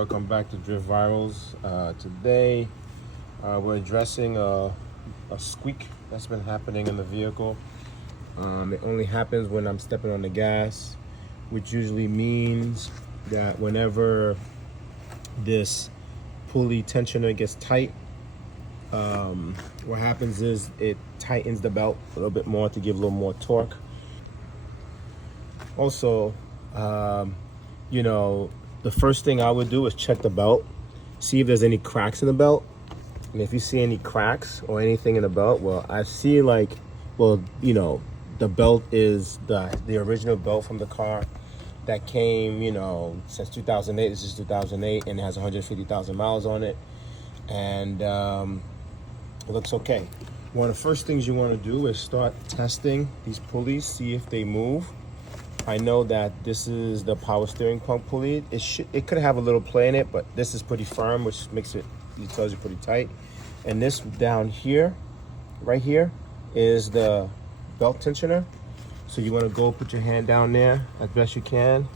welcome back to Drift Virals. Today we're addressing a squeak that's been happening in the vehicle. It only happens when I'm stepping on the gas, which usually means that whenever this pulley tensioner gets tight, what happens is it tightens the belt a little bit more to give a little more torque. Also, the first thing I would do is check the belt, see if there's any cracks in the belt. And if you see any cracks or anything in the belt, well, I see the belt is the original belt from the car that came, since 2008. This is 2008, and it has 150,000 miles on it, and it looks okay. One of the first things you want to do is start testing these pulleys, see if they move. I know that this is the power steering pump pulley. It could have a little play in it, but this is pretty firm, which makes it tells you pretty tight. And this down here, right here, is the belt tensioner. So you want to go put your hand down there as best you can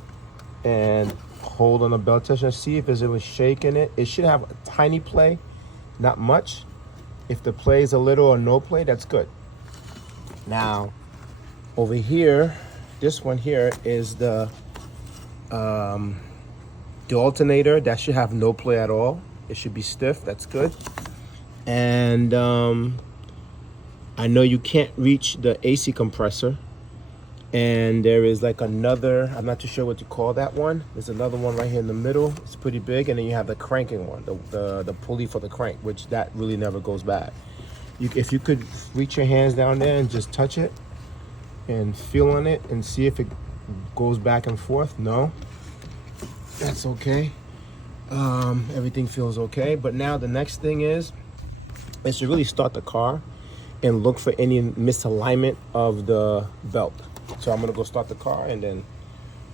and hold on the belt tensioner. See if there's a shake in it. It should have a tiny play, not much. If the play is a little or no play, that's good. Now, over here, this one here is the alternator. That should have no play at all. It should be stiff. That's good. And I know you can't reach the AC compressor. And there is like another, I'm not too sure what to call that one. There's another one right here in the middle. It's pretty big. And then you have the cranking one, the pulley for the crank, which that really never goes bad. If you could reach your hands down there and just touch it and feel on it and see if it goes back and forth. No, that's okay. Everything feels okay. But now the next thing is to really start the car and look for any misalignment of the belt. So I'm gonna go start the car and then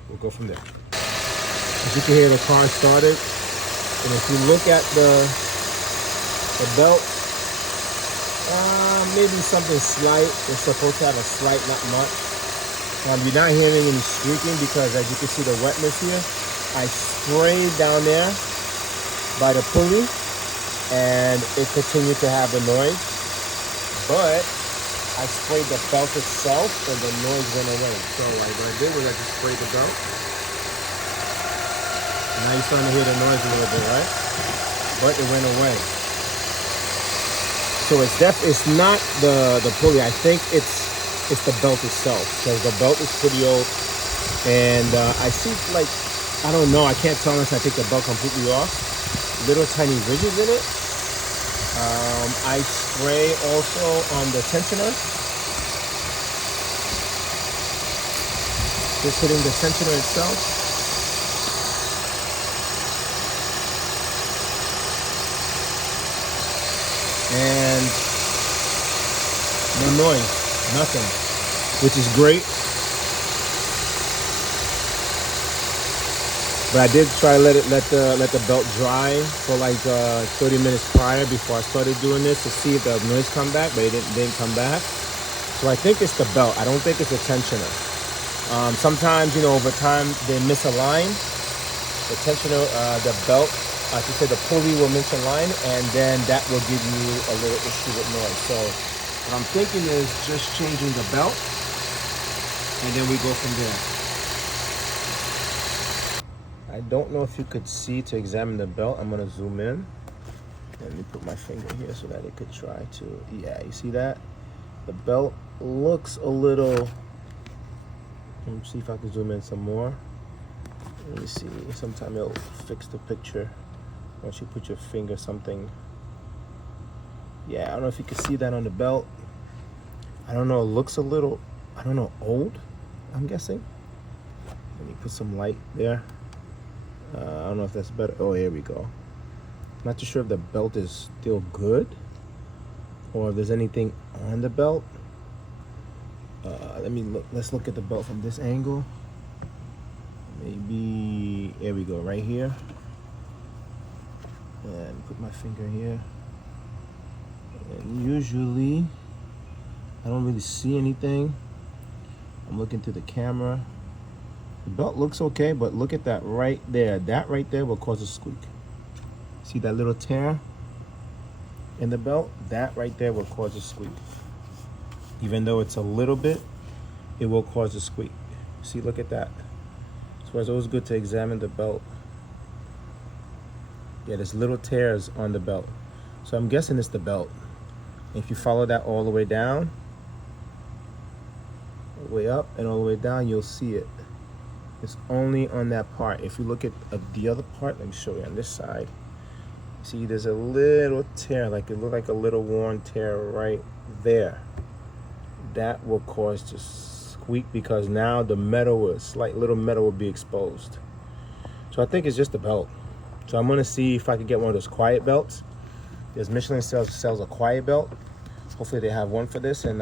we'll go from there. As you can hear, the car started, and if you look at the belt, maybe something slight. It's supposed to have a slight, not much. You're not hearing any squeaking because, as you can see, the wetness here. I sprayed down there by the pulley, and it continued to have the noise. But I sprayed the belt itself, and the noise went away. So what I did was I just sprayed the belt. And now you're starting to hear the noise a little bit, right? But it went away. So it's not the pulley. I think it's the belt itself, because the belt is pretty old, and I see, like, I don't know, I can't tell unless I take the belt completely off. Little tiny ridges in it. I spray also on the tensioner. Just hitting the tensioner itself. And no noise, nothing, which is great. But I did try to let the belt dry for like 30 minutes prior before I started doing this to see if the noise come back, but it didn't come back. So I think it's the belt. I don't think it's the tensioner. Sometimes, over time they misalign. The tensioner, the belt, I should say the pulley will misalign, and then that will give you a little issue with noise. So what I'm thinking is just changing the belt, and then we go from there. I don't know if you could see to examine the belt. I'm gonna zoom in. Let me put my finger here so that it could try to, yeah, you see that? The belt looks a little, let me see if I can zoom in some more. Let me see, sometime it'll fix the picture. Once you put your finger something. Yeah, I don't know if you can see that on the belt. I don't know, it looks a little, I don't know, old, I'm guessing. Let me put some light there. I don't know if that's better. Oh, here we go. Not too sure if the belt is still good or if there's anything on the belt. Let's look at the belt from this angle. Maybe, here we go, right here. And put my finger here. And usually I don't really see anything. I'm looking through the camera. The belt looks okay, but look at that right there. That right there will cause a squeak. See that little tear in the belt? That right there will cause a squeak. Even though it's a little bit, it will cause a squeak. See, look at that. So it's always good to examine the belt. Yeah, there's little tears on the belt. So I'm guessing it's the belt. If you follow that all the way down, all the way up and all the way down, you'll see it. It's only on that part. If you look at the other part, let me show you on this side. See, there's a little tear, like it looked like a little worn tear right there. That will cause to squeak because now the metal, a slight little metal will be exposed. So I think it's just the belt. So I'm gonna see if I can get one of those quiet belts. There's Michelin sells a quiet belt. Hopefully they have one for this, and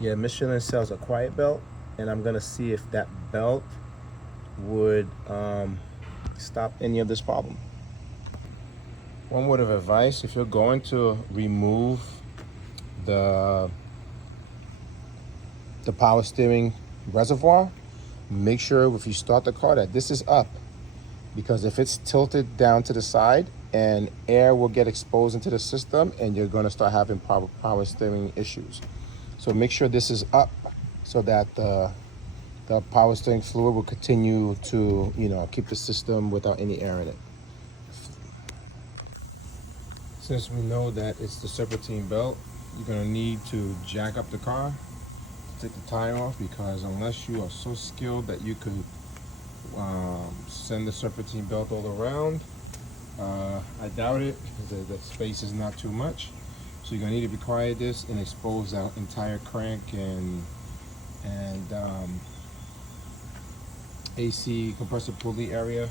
yeah, Michelin sells a quiet belt, and I'm gonna see if that belt would stop any of this problem. One word of advice: if you're going to remove the power steering reservoir, make sure if you start the car that this is up, because if it's tilted down to the side, and air will get exposed into the system, and you're going to start having power steering issues. So make sure this is up so that the power steering fluid will continue to, keep the system without any air in it. Since we know that it's the Serpentine belt, you're going to need to jack up the car, take the tire off, because unless you are so skilled that you could send the Serpentine belt all around, I doubt it. The space is not too much, so you're gonna need to require this and expose our entire crank and AC compressor pulley area,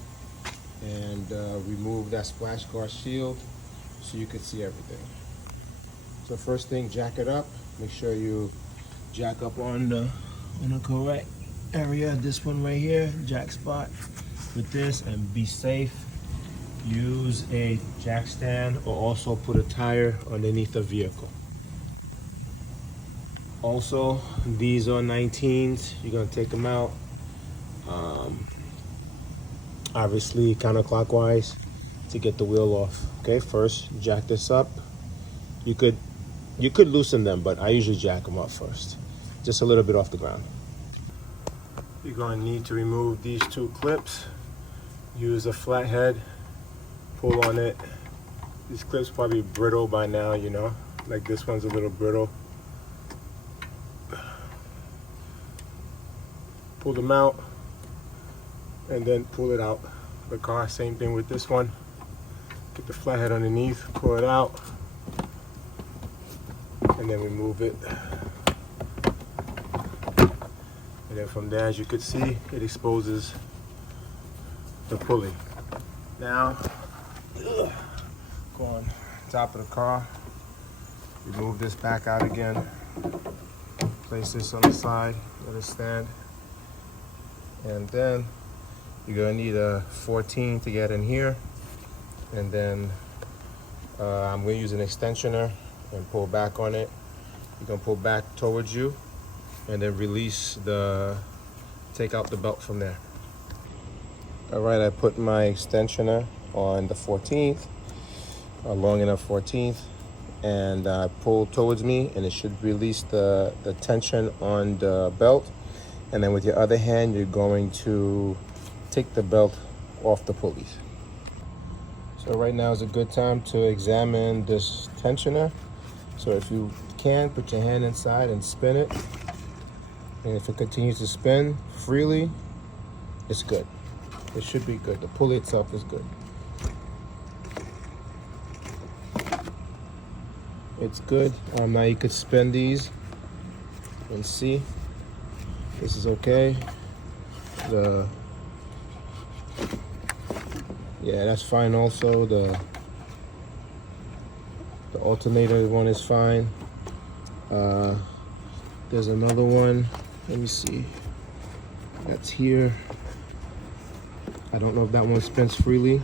and remove that splash guard shield so you can see everything. So first thing, jack it up. Make sure you jack up on the correct area. This one right here, jack spot with this, and be safe. Use a jack stand, or also put a tire underneath the vehicle. Also, these are 19s. You're gonna take them out, obviously counterclockwise to get the wheel off. Okay, first jack this up. You could loosen them, but I usually jack them up first, just a little bit off the ground. You're gonna need to remove these two clips. Use a flathead, pull on it. These clips probably brittle by now, like this one's a little brittle. Pull them out and then pull it out the car. Same thing with this one. Get the flathead underneath, pull it out, and then remove it. And then from there, as you can see, it exposes the pulley. Now, go on top of the car, remove this back out again, place this on the side, let it stand, and then you're gonna need a 14 to get in here, and then I'm gonna use an extensioner and pull back on it. You're gonna pull back towards you, and then take out the belt from there. All right, I put my extensioner on the 14th, a long enough 14th, and I pull towards me, and it should release the tension on the belt. And then with your other hand, you're going to take the belt off the pulleys. So right now is a good time to examine this tensioner. So if you can, put your hand inside and spin it. And if it continues to spin freely, it's good. It should be good. The pulley itself is good. It's good. Now you could spin these and see. This is okay. Yeah, that's fine also. The alternator one is fine. There's another one. Let me see. That's here. I don't know if that one spins freely,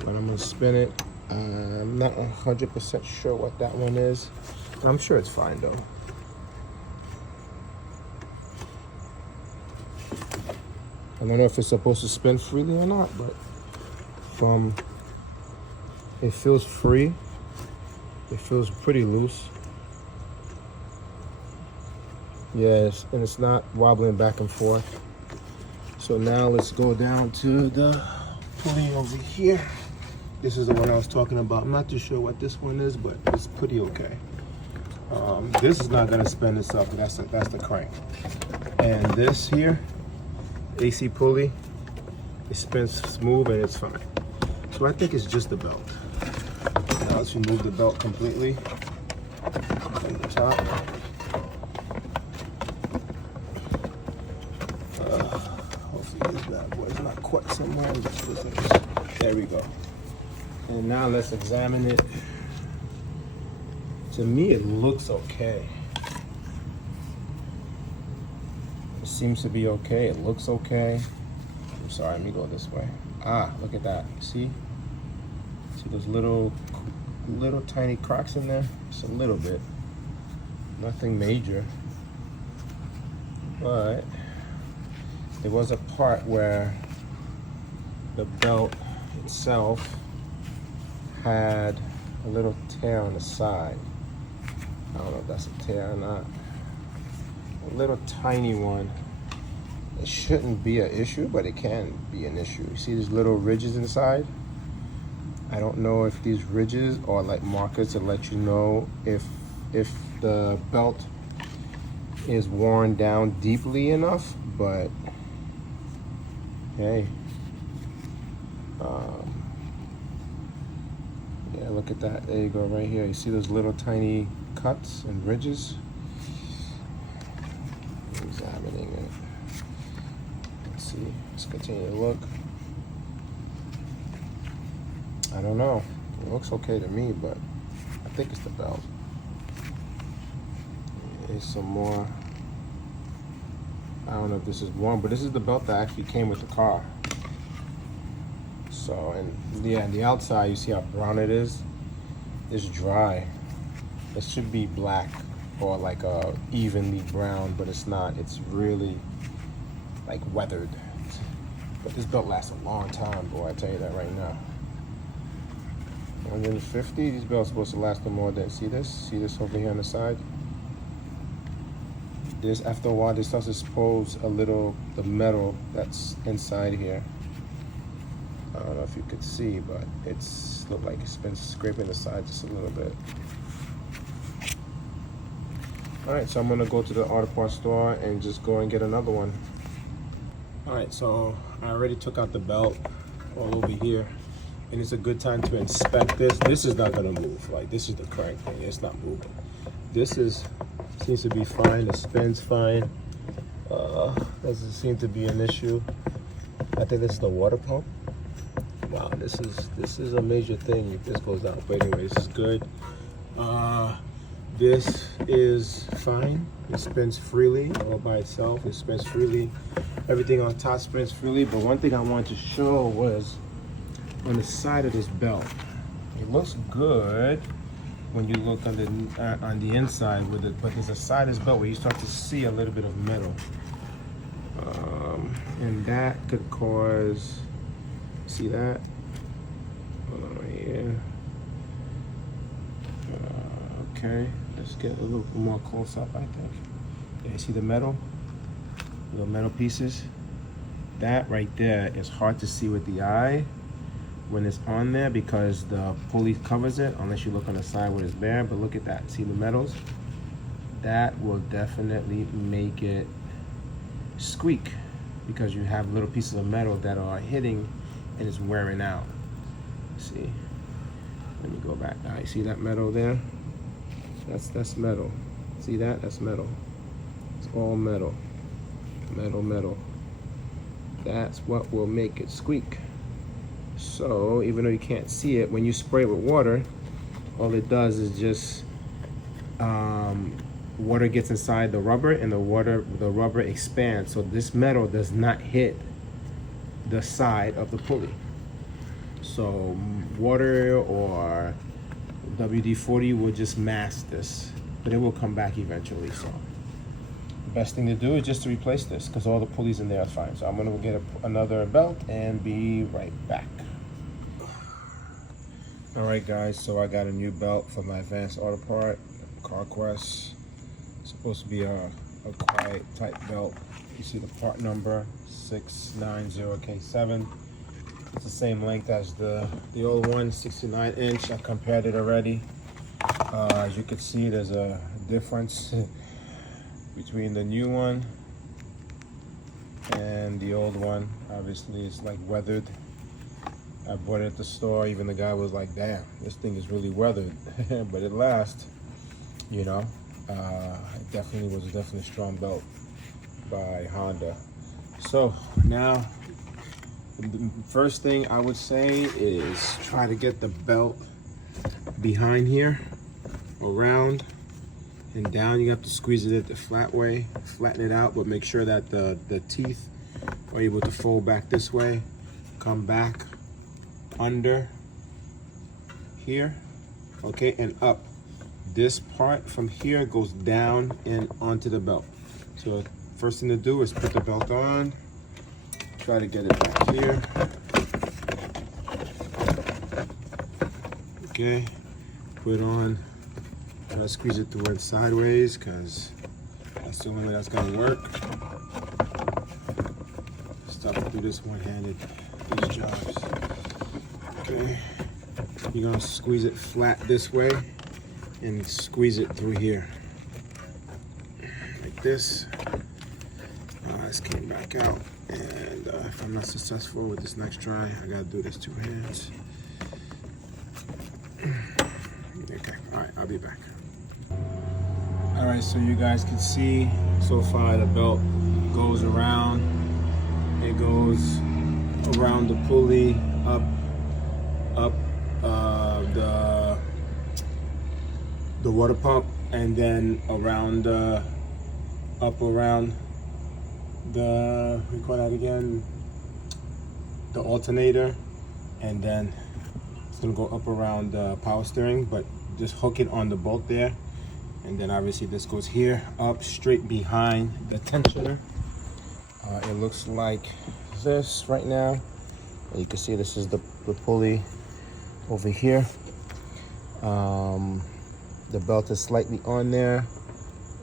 but I'm gonna spin it. I'm not 100% sure what that one is. I'm sure it's fine though. I don't know if it's supposed to spin freely or not, but from it feels free. It feels pretty loose. Yes, and it's not wobbling back and forth. So now let's go down to the pulley over here. This is the one I was talking about. I'm not too sure what this one is, but it's pretty okay. This is not gonna spin itself. That's the crank. And this here, AC pulley, it spins smooth and it's fine. So I think it's just the belt. Now let's remove the belt completely from the top. Hopefully this bad boy is not caught somewhere. There we go. And now let's examine it. To me, it looks okay. It seems to be okay. It looks okay. I'm sorry, let me go this way. Ah, look at that. See those little tiny cracks in there? Just a little bit. Nothing major. But there was a part where the belt itself had a little tear on the side. I don't know if that's a tear or not. A little tiny one. It shouldn't be an issue, but it can be an issue. You see these little ridges inside? I don't know if these ridges are like markers to let you know if the belt is worn down deeply enough, but hey. Yeah, look at that. There you go, right here. You see those little tiny cuts and ridges? Examining it. Let's see. Let's continue to look. I don't know. It looks okay to me, but I think it's the belt. There's some more. I don't know if this is one, but this is the belt that actually came with the car. So, and yeah, the outside, you see how brown it is? It's dry. It should be black or like a evenly brown, but it's not. It's really like weathered. But this belt lasts a long time, boy, I tell you that right now. 150, these belts are supposed to last no more than, see this over here on the side? This, after a while, this starts to expose a little, the metal that's inside here. I don't know if you could see, but it's looked like it's been scraping the side just a little bit. All right, so I'm gonna go to the auto parts store and just go and get another one. All right, so I already took out the belt all over here, and it's a good time to inspect this. This is not gonna move. Like, this is the crank thing, it's not moving. This seems to be fine, it spins fine. Doesn't seem to be an issue. I think this is the water pump. Wow, this is a major thing if this goes down. But anyway, this is good. This is fine. It spins freely all by itself. It spins freely. Everything on top spins freely. But one thing I wanted to show was on the side of this belt. It looks good when you look on the inside with it, but there's a side of this belt where you start to see a little bit of metal, and that could cause. See that? Right here. Okay, let's get a little more close up, I think. Yeah, you see the metal? Little metal pieces? That right there is hard to see with the eye when it's on there because the pulley covers it, unless you look on the side where it's bare. But look at that, see the metals? That will definitely make it squeak because you have little pieces of metal that are hitting and it's wearing out. See, let me go back now. You see that metal there? That's metal. See that? That's metal. It's all metal. Metal. That's what will make it squeak. So even though you can't see it, when you spray it with water, all it does is just water gets inside the rubber, and the rubber expands. So this metal does not hit the side of the pulley. So water or WD-40 will just mask this, but it will come back eventually. So best thing to do is just to replace this because all the pulleys in there are fine. So I'm gonna get another belt and be right back. All right, guys, so I got a new belt for my Advanced Auto Part, CarQuest. It's supposed to be a quiet type belt. You see the part number 690K7. It's the same length as the old one, 69 inch. I compared it already. As you can see, there's a difference between the new one and the old one. Obviously, it's like weathered. I bought it at the store. Even the guy was like, damn, this thing is really weathered. But it lasts, you know. It definitely was a strong belt by Honda. So now, the first thing I would say is try to get the belt behind here, around and down. You have to squeeze it the flat way, flatten it out, but make sure that the teeth are able to fold back this way, come back under here, okay, and up. This part from here goes down and onto the belt. So first thing to do is put the belt on, try to get it back here, okay, put on, try to squeeze it towards sideways because that's the only way that's gonna work. Stop to do this one-handed, these jobs. Okay, you're gonna squeeze it flat this way and squeeze it through here like this. This came back out, and if I'm not successful with this next try, I gotta do this 2 hands. Okay, all right, I'll be back. All right, so you guys can see so far the belt goes around. It goes around the pulley, up the water pump, and then around up around the, we call that again, the alternator, and then it's gonna go up around the power steering, but just hook it on the bolt there, and then obviously this goes here up straight behind the tensioner. It looks like this right now. You can see this is the pulley over here. The belt is slightly on there.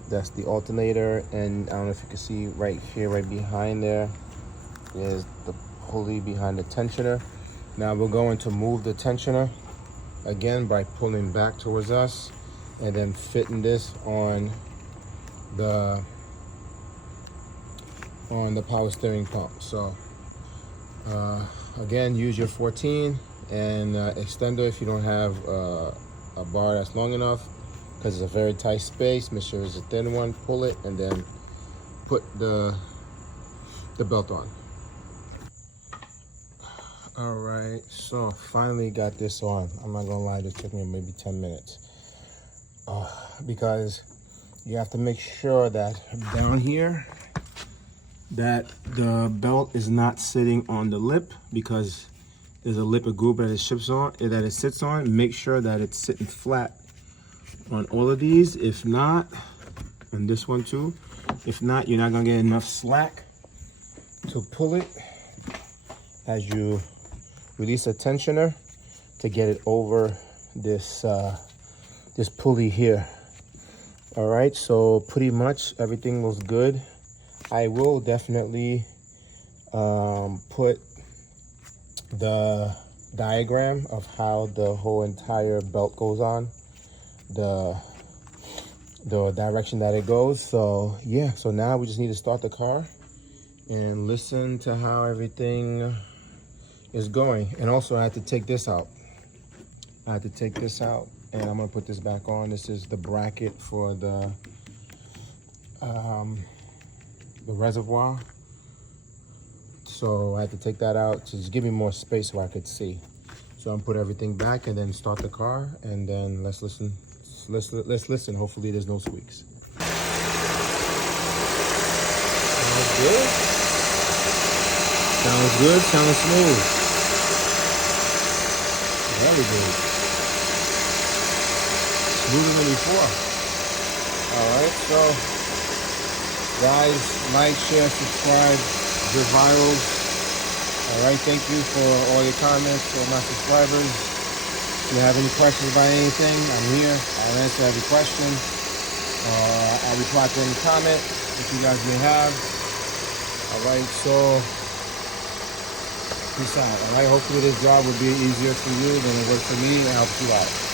That's the alternator, and I don't know if you can see right here, right behind there is the pulley behind the tensioner. Now we're going to move the tensioner again by pulling back towards us and then fitting this on the power steering pump. So again, use your 14 and extender if you don't have a bar that's long enough, because it's a very tight space. Make sure it's a thin one, pull it, and then put the belt on. All right, so finally got this on. I'm not gonna lie, this took me maybe 10 minutes. Because you have to make sure that down here, that the belt is not sitting on the lip, because there's a lip, a groove that it sits on. Make sure that it's sitting flat on all of these. If not, and this one too, if not, you're not gonna get enough slack to pull it as you release a tensioner to get it over this this pulley here. All right, so pretty much everything looks good. I will definitely put the diagram of how the whole entire belt goes on, the direction that it goes. So yeah, so now we just need to start the car and listen to how everything is going. And also I had to take this out. And I'm gonna put this back on. This is the bracket for the reservoir. So I had to take that out to just give me more space so I could see. So I'm gonna put everything back and then start the car, and then let's listen. Let's listen. Hopefully there's no squeaks. Sounds good. Sounds good. Sounds smooth. Very good. Smoother than before. All right, so Guys, like, share, subscribe, give virals. All right, thank you for all your comments, all my subscribers. If you have any questions about anything, I'm here. I'll answer every question. I'll reply to any comment that you guys may have. All right, so peace out. All right, hopefully this job will be easier for you than it was for me and help you out.